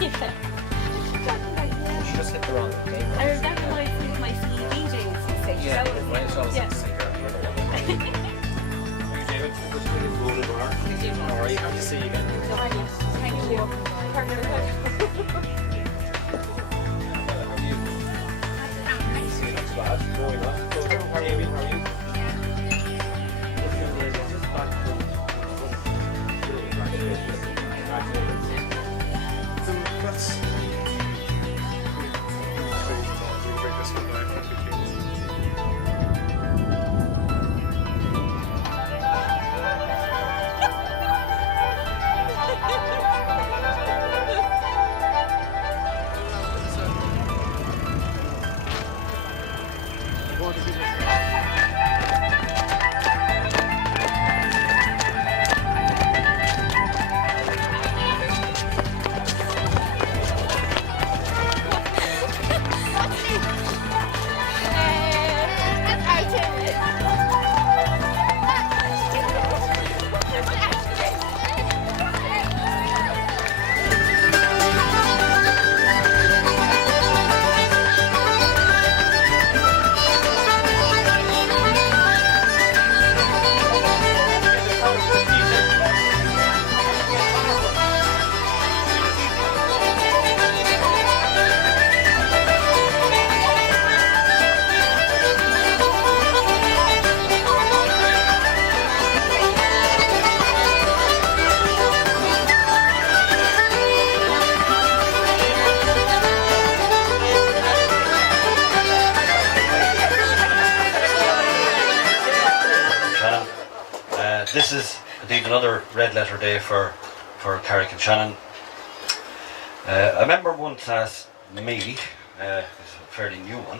Yeah. She just hit the wrong thing. I remember my CE meetings, you say. Yeah, So right, it's always yeah. the same. David, how are you? Happy to see you again. Thank you. Growing up. So, how are you? How are you? So that's This is indeed another red letter day for Carrick-on-Shannon. A member once asked me, it's a fairly new one,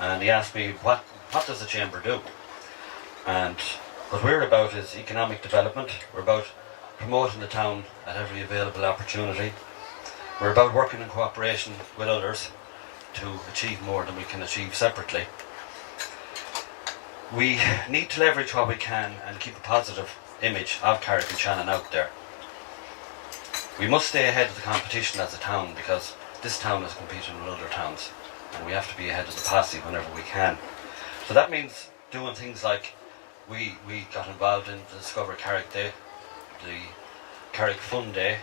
and he asked me, what does the Chamber do? And what we're about is economic development. We're about promoting the town at every available opportunity. We're about working in cooperation with others to achieve more than we can achieve separately. We need to leverage what we can and keep a positive image of Carrick-on-Shannon out there. We must stay ahead of the competition as a town, because this town is competing with other towns and we have to be ahead of the posse whenever we can. So that means doing things like we got involved in the Discover Carrick Day, the Carrick Fun Day.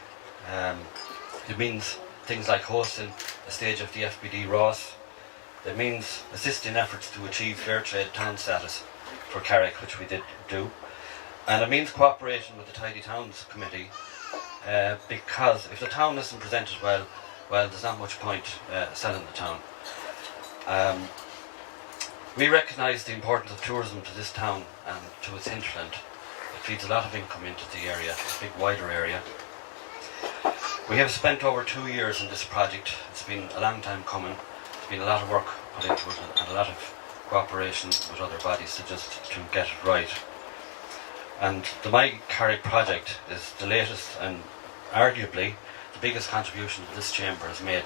It means things like hosting a stage of the FBD Ross. It means assisting efforts to achieve fair trade town status for Carrick, which we did do. And it means cooperation with the Tidy Towns Committee, because if the town isn't presented well, there's not much point selling the town. We recognise the importance of tourism to this town and to its hinterland. It feeds a lot of income into the area, a big wider area. We have spent over 2 years in this project. It's been a long time coming. There's been a lot of work put into it and a lot of cooperation with other bodies to get it right. And the My Carrick project is the latest and arguably the biggest contribution that this chamber has made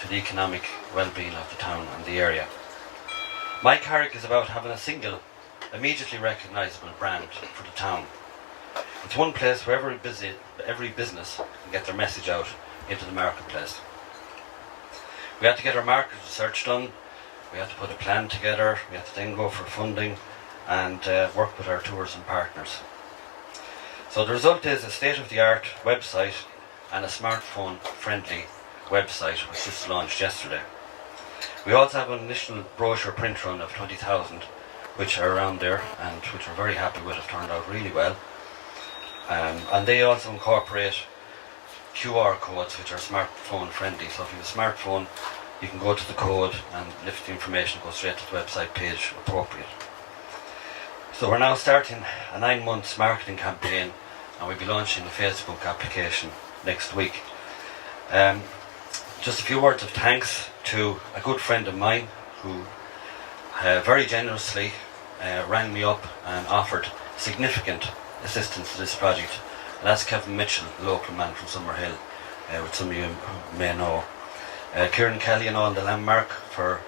to the economic well-being of the town and the area. My Carrick is about having a single, immediately recognisable brand for the town. It's one place where every business can get their message out into the marketplace. We had to get our market research done, we had to put a plan together, we had to then go for funding and work with our tourism partners. So the result is a state-of-the-art website and a smartphone-friendly website which just launched yesterday. We also have an initial brochure print run of 20,000 which are around there and which we're very happy with, have turned out really well. And they also incorporate QR codes which are smartphone friendly, so if you have a smartphone you can go to the code and lift the information, go straight to the website page appropriate. So we're now starting a 9 months marketing campaign and we'll be launching a Facebook application next week. Just a few words of thanks to a good friend of mine who very generously rang me up and offered significant assistance to this project, and that's Kevin Mitchell, the local man from Summerhill, which some of you may know. Kieran Kelly and all the Landmark for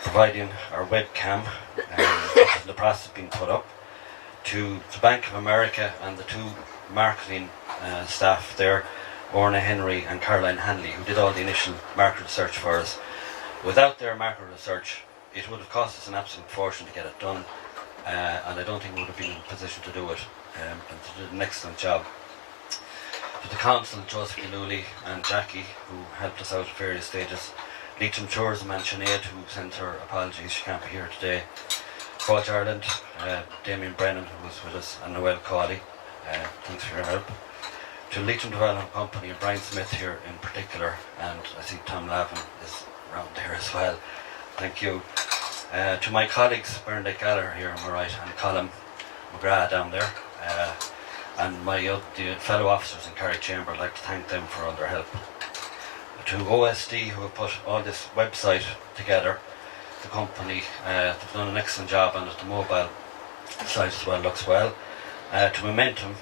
providing our webcam, which is in the process of being put up, to the Bank of America and the two marketing staff there, Orna Henry and Caroline Hanley, who did all the initial market research for us. Without their market research, it would have cost us an absolute fortune to get it done, and I don't think we would have been in a position to do it. And they did an excellent job. To the council, Joseph Gilooly and Jackie, who helped us out at various stages. Leitrim Tourism and Sinead, who sent her apologies, she can't be here today. Coach Ireland, Damien Brennan, who was with us, and Noel Cawley, thanks for your help. To Leitrim Development Company and Brian Smith here in particular, and I see Tom Lavin is around there as well, thank you. To my colleagues, Bernadette Gallagher here on my right, and Colin McGrath down there, and my the fellow officers in Carrick Chamber, I'd like to thank them for all their help. To OSD, who have put all this website together, the company, they've done an excellent job on it. The mobile site as well looks well. To Momentum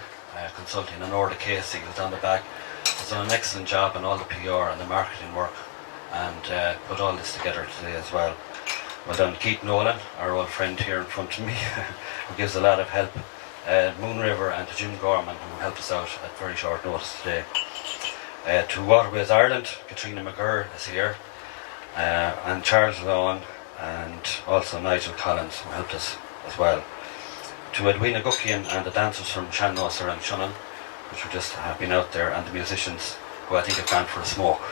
Consulting and Orla Casey, who's on the back, has done an excellent job on all the PR and the marketing work, and put all this together today as well. Well done, Keith Nolan, our old friend here in front of me, who gives a lot of help. Moon River, and to Jim Gorman, who helped us out at very short notice today. To Waterways Ireland, Katrina McGurr is here, and Charles Lawn, and also Nigel Collins, who helped us as well. To Edwina Guckian and the dancers from Shannosser and Shannon, which have just been out there, and the musicians, who I think have gone for a smoke.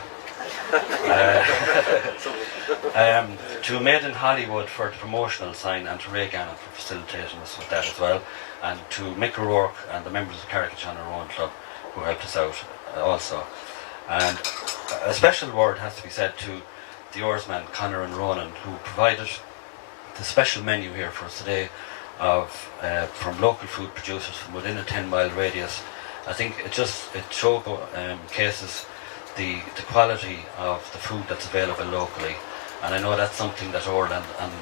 To Made in Hollywood for the promotional sign, and to Ray Gannon for facilitating us with that as well, and to Mick O'Rourke and the members of the Carrick-on-Shannon Rowing Club, who helped us out also. And a special word has to be said to the oarsmen Conor and Ronan, who provided the special menu here for us today of from local food producers from within a 10-mile radius. I think it showcases the quality of the food that's available locally, and I know that's something that Orland and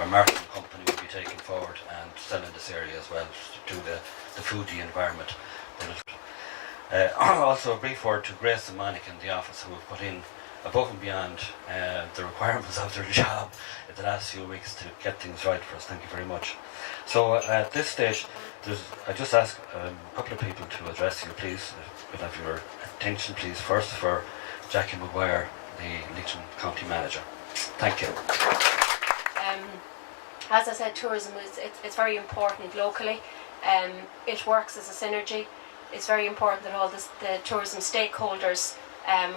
our marketing company will be taking forward and selling this area as well, to the foodie environment. Also a brief word to Grace and Monica in the office, who have put in above and beyond the requirements of their job in the last few weeks to get things right for us. Thank you very much. So at this stage, I just ask a couple of people to address you, please. If you could have your attention, please. First for Jackie Maguire, the Leitrim County Manager. Thank you. As I said, tourism it's very important locally. It works as a synergy. It's very important that all the tourism stakeholders,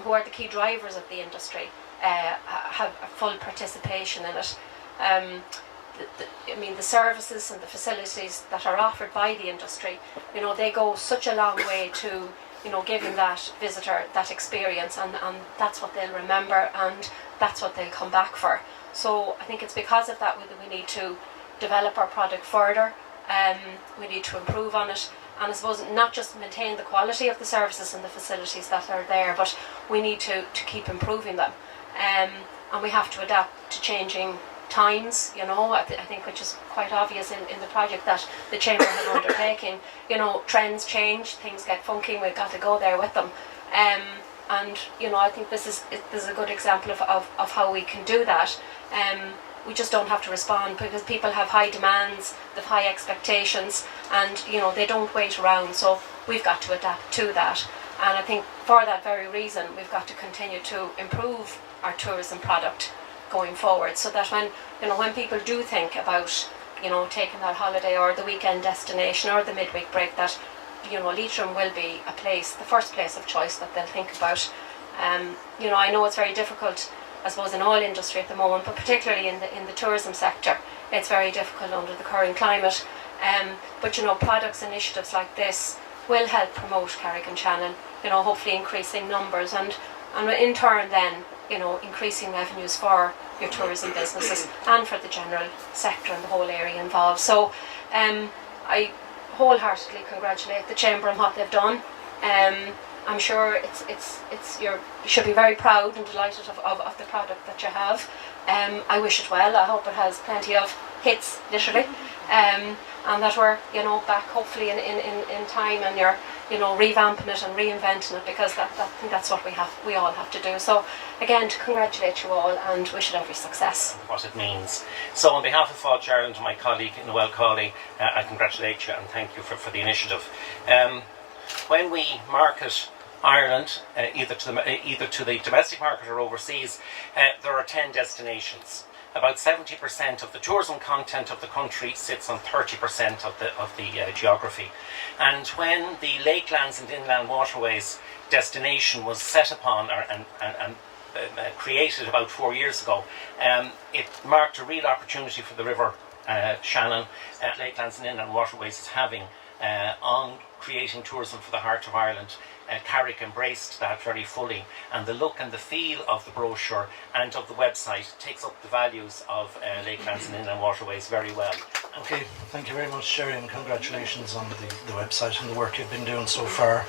who are the key drivers of the industry, have a full participation in it. I mean, the services and the facilities that are offered by the industry, they go such a long way to, giving that visitor that experience, and that's what they'll remember, and that's what they'll come back for. So I think it's because of that that we need to develop our product further. We need to improve on it, and I suppose not just maintain the quality of the services and the facilities that are there, but we need to keep improving them, and we have to adapt to changing times, I think, which is quite obvious in the project that the Chamber has undertaken. Trends change, things get funky, we've got to go there with them, and I think this is a good example of how we can do that. We just don't have to respond, because people have high demands, they've high expectations, and they don't wait around, so we've got to adapt to that. And I think for that very reason we've got to continue to improve our tourism product going forward, so that when people do think about taking that holiday or the weekend destination or the midweek break, that Leitrim will be the first place of choice that they'll think about. I know it's very difficult, I suppose, in all industry at the moment, but particularly in the tourism sector, it's very difficult under the current climate. But products initiatives like this will help promote Carrick-on-Shannon, hopefully increasing numbers, and in turn then increasing revenues for your tourism businesses and for the general sector and the whole area involved. So I wholeheartedly congratulate the Chamber on what they've done. I'm sure you should be very proud and delighted of the product that you have. I wish it well. I hope it has plenty of hits, literally, and that we're back hopefully in time, and you're revamping it and reinventing it, because I think that's what we all have to do. So again, to congratulate you all and wish it every success. What it means. So on behalf of Fáilte Ireland, my colleague Noel Cawley, I congratulate you and thank you for the initiative. When we market Ireland, either to the domestic market or overseas, there are 10 destinations. About 70% of the tourism content of the country sits on 30% of the geography. And when the Lakelands and Inland Waterways destination was set upon and created about 4 years ago, it marked a real opportunity for the River Shannon, Lakelands and Inland Waterways is having on creating tourism for the heart of Ireland. Carrick embraced that very fully, and the look and the feel of the brochure and of the website takes up the values of Lakelands and Inland Waterways very well. Okay, thank you very much, Sherry, and congratulations on the website and the work you've been doing so far.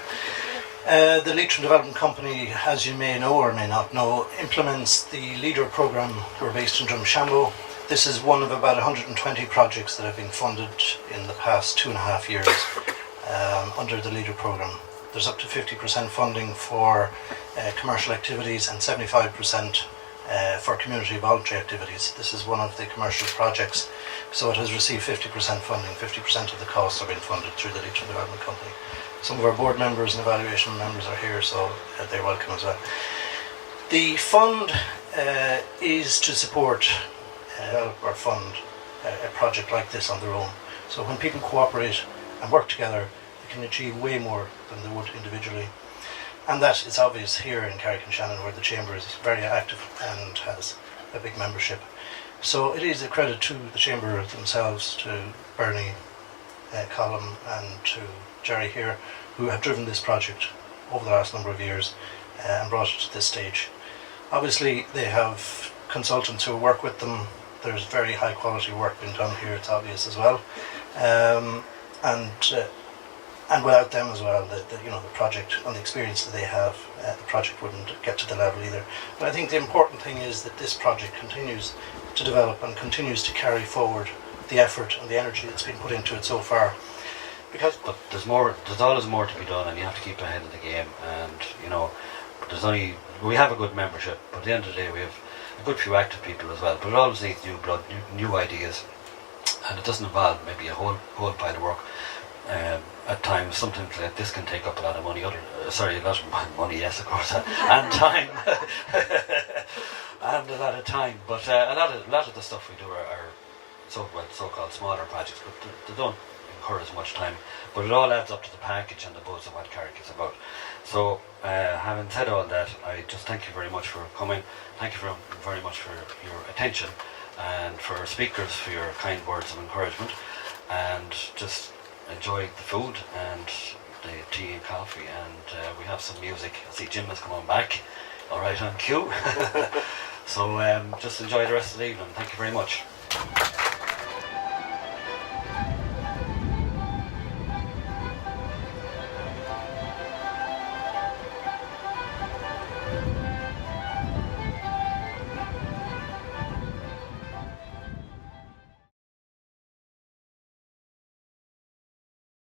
The Leitrim Development Company, as you may know or may not know, implements the LEADER programme, who are based in Drumshanbo. This is one of about 120 projects that have been funded in the past 2.5 years under the LEADER programme. There's up to 50% funding for commercial activities and 75% for community voluntary activities. This is one of the commercial projects, so it has received 50% funding. 50% of the costs are being funded through the Leitrim Development Company. Some of our board members and evaluation members are here, so they're welcome as well. The fund is to support or fund a project like this on their own. So when people cooperate and work together, they can achieve way more than they would individually. And that is obvious here in Carrick-on-Shannon, where the Chamber is very active and has a big membership. So it is a credit to the Chamber themselves, to Bernie, Colin and to Jerry here, who have driven this project over the last number of years and brought it to this stage. Obviously they have consultants who work with them. There's very high quality work being done here, it's obvious as well. And without them as well, the project and the experience that they have, the project wouldn't get to the level either. But I think the important thing is that this project continues to develop and continues to carry forward the effort and the energy that's been put into it so far. But there's always more to be done, and you have to keep ahead of the game. And we have a good membership, but at the end of the day we have a good few active people as well. But it always needs new blood, new ideas, and it doesn't involve maybe a whole pile of work. At times, sometimes like this can take up a lot of money. A lot of money, yes, of course, and time, and a lot of time. But a lot of the stuff we do are so-called smaller projects, but they don't incur as much time. But it all adds up to the package and the buzz of what Carrick is about. So, having said all that, I just thank you very much for coming. Thank you very much for your attention, and for our speakers for your kind words of encouragement, and just enjoy the food and the tea and coffee, and we have some music. I see Jim has come on back, all right on cue. So just enjoy the rest of the evening. Thank you very much.